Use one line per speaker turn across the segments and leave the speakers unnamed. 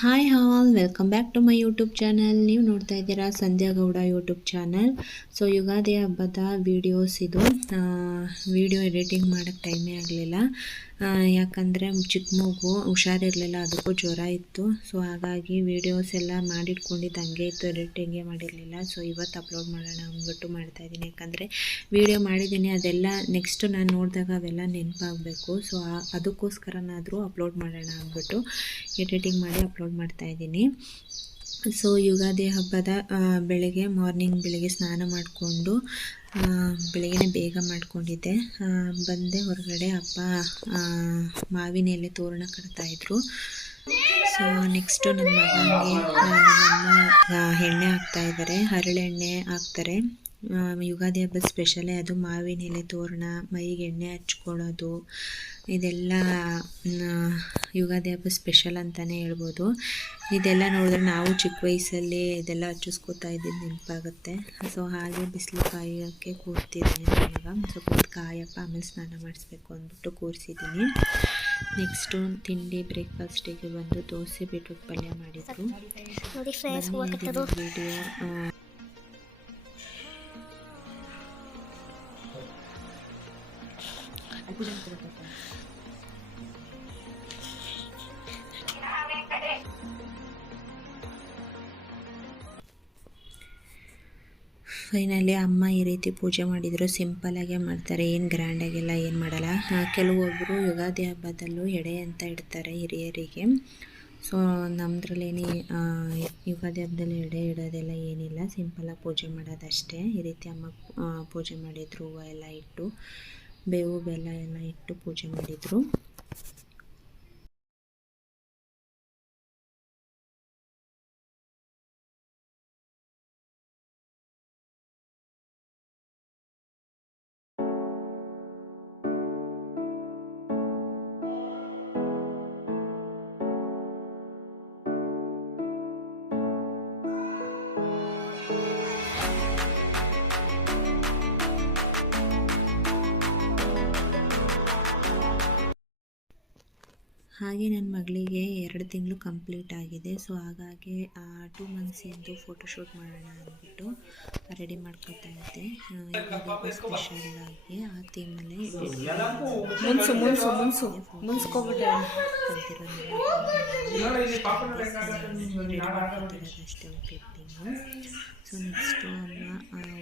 Hi all welcome back to my YouTube channel ನೀವು ನೋಡ್ತಾ ಇದ್ದೀರಾ Sandhya Gowda YouTube channel so Ugadi ಹಬ್ಬದ videos ಇದು. ವಿಡಿಯೋ ಎಡಿಟಿಂಗ್ ಮಾಡೋಕ್ಕೆ ಟೈಮೇ ಆಗಲಿಲ್ಲ. ಯಾಕಂದರೆ ಚಿಕ್ಕ ಮಗು ಹುಷಾರಿರಲಿಲ್ಲ, ಅದಕ್ಕೂ ಜ್ವರ ಇತ್ತು. ಸೊ ಹಾಗಾಗಿ ವೀಡಿಯೋಸ್ ಎಲ್ಲ ಮಾಡಿಟ್ಕೊಂಡಿದ್ದು ಹಂಗೆ ಇತ್ತು ಎಡಿಟಿಂಗೇ ಮಾಡಿರಲಿಲ್ಲ. ಸೊ ಇವತ್ತು ಅಪ್ಲೋಡ್ ಮಾಡೋಣ ಅಂದ್ಬಿಟ್ಟು ಮಾಡ್ತಾಯಿದ್ದೀನಿ ಯಾಕಂದರೆ ವೀಡಿಯೋ ಮಾಡಿದ್ದೀನಿ, ಅದೆಲ್ಲ ನೆಕ್ಸ್ಟ್ ನಾನು ನೋಡಿದಾಗ ಅವೆಲ್ಲ ನೆನಪಾಗಬೇಕು. ಸೊ ಅದಕ್ಕೋಸ್ಕರನಾದರೂ ಅಪ್ಲೋಡ್ ಮಾಡೋಣ ಅಂದ್ಬಿಟ್ಟು ಎಡಿಟಿಂಗ್ ಮಾಡಿ ಅಪ್ಲೋಡ್ ಮಾಡ್ತಾಯಿದ್ದೀನಿ ಸೊ ಯುಗಾದಿ ಹಬ್ಬದ ಬೆಳಗ್ಗೆ ಮಾರ್ನಿಂಗ್ ಬೆಳಗ್ಗೆ ಸ್ನಾನ ಮಾಡಿಕೊಂಡು ಬೆಳಗ್ಗೆ ಬೇಗ ಮಾಡ್ಕೊಂಡಿದ್ದೆ. ಬಂದೆ ಹೊರಗಡೆ ಅಪ್ಪ ಮಾವಿನ ಎಲೆ ತೋರಣ ಕಟ್ತಾಯಿದ್ರು ಸೊ ನೆಕ್ಸ್ಟು ನನ್ನ ಮಗನಿಗೆ ನಮ್ಮ ಎಣ್ಣೆ ಹಾಕ್ತಾಯಿದ್ದಾರೆ ಹರಳೆಣ್ಣೆ ಹಾಕ್ತಾರೆ. ಯುಗಾದಿ ಹಬ್ಬದ ಸ್ಪೆಷಲೇ ಅದು ಮಾವಿನ ಎಲೆ ತೋರಣ ಮೈಗೆ ಎಣ್ಣೆ ಹಚ್ಕೊಳ್ಳೋದು ಇದೆಲ್ಲ ಯುಗಾದಿ ಹಬ್ಬ ಸ್ಪೆಷಲ್ ಅಂತಲೇ ಹೇಳ್ಬೋದು. ಇದೆಲ್ಲ ನೋಡಿದ್ರೆ ನಾವು ಚಿಕ್ಕ ವಯಸ್ಸಲ್ಲಿ ಇದೆಲ್ಲ ಹಚ್ಚಿಸ್ಕೋತಾ ಇದ್ದಿದ್ದು ನೆನಪಾಗುತ್ತೆ. ಸೊ ಹಾಗೆ ಬಿಸಿಲು ಕಾಯೋಕ್ಕೆ ಕೂರ್ತಿದ್ದೀನಿ ಇವಾಗ ಸ್ವಲ್ಪ ಕಾಯಪ್ಪ ಆಮೇಲೆ ಸ್ನಾನ ಮಾಡಿಸ್ಬೇಕು ಅಂದ್ಬಿಟ್ಟು ಕೂರಿಸಿದ್ದೀನಿ ನೆಕ್ಸ್ಟು ತಿಂಡಿ ಬ್ರೇಕ್ಫಾಸ್ಟಿಗೆ ಬಂದು ದೋಸೆ ಬೀಟ್ರೂಟ್ ಪಲ್ಯ ಮಾಡಿದ್ರು. ವಿಡಿಯೋ ಫೈನಲಿ ಅಮ್ಮ ಈ ರೀತಿ ಪೂಜೆ ಮಾಡಿದರು. ಸಿಂಪಲಾಗೆ ಮಾಡ್ತಾರೆ. ಏನು ಗ್ರ್ಯಾಂಡಾಗೆಲ್ಲ ಏನು ಮಾಡಲ್ಲ. ಕೆಲವೊಬ್ಬರು ಯುಗಾದಿ ಹಬ್ಬದಲ್ಲೂ ಎಡೆ ಅಂತ ಇಡ್ತಾರೆ ಹಿರಿಯರಿಗೆ. ಸೊ ನಮ್ಮದ್ರಲ್ಲೇನೇ ಯುಗಾದಿ ಹಬ್ಬದಲ್ಲಿ ಎಡೆ ಇಡೋದೆಲ್ಲ ಏನಿಲ್ಲ. ಸಿಂಪಲಾಗಿ ಪೂಜೆ ಮಾಡೋದಷ್ಟೇ. ಈ ರೀತಿ ಅಮ್ಮ ಪೂಜೆ ಮಾಡಿದರು ಹೂವು ಎಲ್ಲ ಇಟ್ಟು. ಬೇವು ಬೆಲ್ಲ ಎಲ್ಲ ಇಟ್ಟು ಪೂಜೆ ಮಾಡಿದರು. ಹಾಗೆ ನನ್ನ ಮಗಳಿಗೆ ಎರಡು ತಿಂಗಳು ಕಂಪ್ಲೀಟ್ ಆಗಿದೆ. ಸೊ ಹಾಗಾಗಿ ಟೂ ಮಂತ್ಸಿಂದು ಫೋಟೋಶೂಟ್ ಮಾಡೋಣ ಅಂದ್ಬಿಟ್ಟು ರೆಡಿ ಮಾಡ್ಕೊತಾ ಇದ್ದೆ. ಸ್ಪೆಷಲ್ ಆಗಿ ಆ ಥೀಮಲ್ಲಿ
ಮುನ್ಸು ಮುನ್ಸು ಮುನ್ಸು ಮುನ್ಸ್ಕೊಬಿಟ್ಟೆ.
ಅಷ್ಟೇ ಕ್ಲಿಪ್ಪಿಂಗು ಸೊ ನೆಕ್ಸ್ಟು ಅಮ್ಮ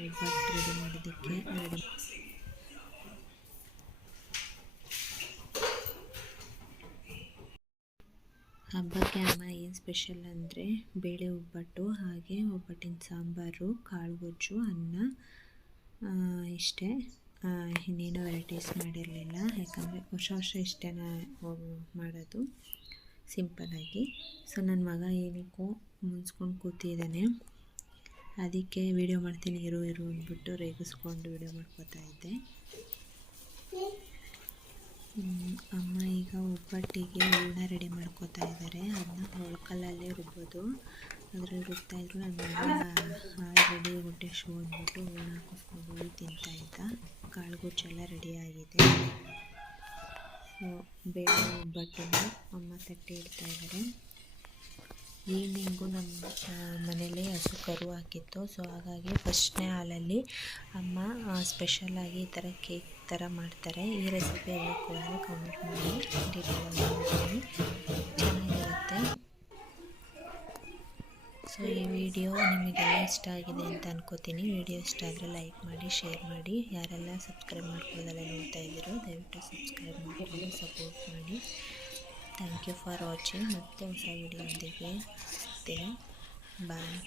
ಒಬ್ಬಟ್ಟು ರೆಡಿ ಮಾಡೋದಕ್ಕೆ ರೆಡಿ ಹಬ್ಬಕ್ಕೆ ಅಮ್ಮ ಏನು ಸ್ಪೆಷಲ್ ಅಂದರೆ ಬೇಳೆ ಒಬ್ಬಟ್ಟು, ಹಾಗೆ ಒಬ್ಬಟ್ಟಿನ ಸಾಂಬಾರು ಕಾಳು ಗೊಜ್ಜು ಅನ್ನ ಇಷ್ಟೇ. ಇನ್ನೇನು ವೆರೈಟೀಸ್ ಮಾಡಿರಲಿಲ್ಲ. ಯಾಕಂದರೆ ಹೊಸ ವರ್ಷ ಇಷ್ಟೇ ಮಾಡೋದು ಸಿಂಪಲಾಗಿ ಸೊ ನನ್ನ ಮಗ ಏನಕ್ಕೂ ಮುನ್ಸ್ಕೊಂಡು ಕೂತಿದ್ದಾನೆ ಅದಕ್ಕೆ ವೀಡಿಯೋ ಮಾಡ್ತೀನಿ, ಇರು ಇರು ಅಂದ್ಬಿಟ್ಟು ರೇಗಿಸ್ಕೊಂಡು ವೀಡಿಯೋ ಮಾಡ್ಕೋತಾ ಇದ್ದೆ. ಅಮ್ಮ ಈಗ ಒಬ್ಬಟ್ಟಿಗೆ ಹೂರಣ ರೆಡಿ ಮಾಡ್ಕೋತಾ ಇದ್ದಾರೆ ಅದನ್ನ ಒಳ್ಕಲ್ಲಲ್ಲೇ ರುಬ್ಬೋದು. ಅದರಲ್ಲಿ ರುಬ್ತಾಯಿದ್ರು ನನ್ನ ಮಗ ಆಲ್ರೆಡಿ ಹೊಟ್ಟೆ ಶೋ ಅಂದ್ಬಿಟ್ಟು ಹೂರಣ ಹಾಕಿಸ್ಕೊಂಡು ತಿಂತಾ ಇದ್ದ. ಕಾಳುಗುಚ್ಚೆಲ್ಲ ರೆಡಿ ಆಗಿದೆ. ಬೇಳೆ ಒಬ್ಬಟ್ಟನ್ನು ಅಮ್ಮ ತಟ್ಟೆ ಇಡ್ತಾ ಇದ್ದಾರೆ ಈವ್ನಿಂಗು ನಮ್ಮ ಮನೇಲಿ ಹಸು ಕರು ಹಾಕಿತ್ತು. ಸೊ ಹಾಗಾಗಿ ಫಸ್ಟ್ನೇ ಹಾಲಲ್ಲಿ ಅಮ್ಮ ಸ್ಪೆಷಲಾಗಿ ಈ ಥರ ಕೇಕ್ ಥರ ಮಾಡ್ತಾರೆ. ಈ ರೆಸಿಪಿ ಬೇಕು ಅಂದರೆ ಕಮೆಂಟ್ ಮಾಡಿ ಡೀಟೇಲಾಗಿ ಮಾಡ್ತೀನಿ ಚೆನ್ನಾಗಿರುತ್ತೆ. ಸೊ ಈ ವಿಡಿಯೋ ನಿಮಗೆಲ್ಲ ಇಷ್ಟ ಆಗಿದೆ ಅಂತ ಅನ್ಕೋತೀನಿ. ವಿಡಿಯೋ ಇಷ್ಟ ಆದರೆ ಲೈಕ್ ಮಾಡಿ ಶೇರ್ ಮಾಡಿ. ಯಾರೆಲ್ಲ ಸಬ್ಸ್ಕ್ರೈಬ್ ಮಾಡ್ಕೊಳ್ಳೋದೆಲ್ಲ ನೋಡ್ತಾ ಇದ್ದೀರೋ, ದಯವಿಟ್ಟು ಸಬ್ಸ್ಕ್ರೈಬ್ ಮಾಡಿ ಸಪೋರ್ಟ್ ಮಾಡಿ. ಥ್ಯಾಂಕ್ ಯು ಫಾರ್ ವಾಚಿಂಗ್ ಮತ್ತೆ ಹೊಸ ವಿಡಿಯೋದೊಂದಿಗೆ ಸಿಗ್ತೀನಿ ಬಾಯ್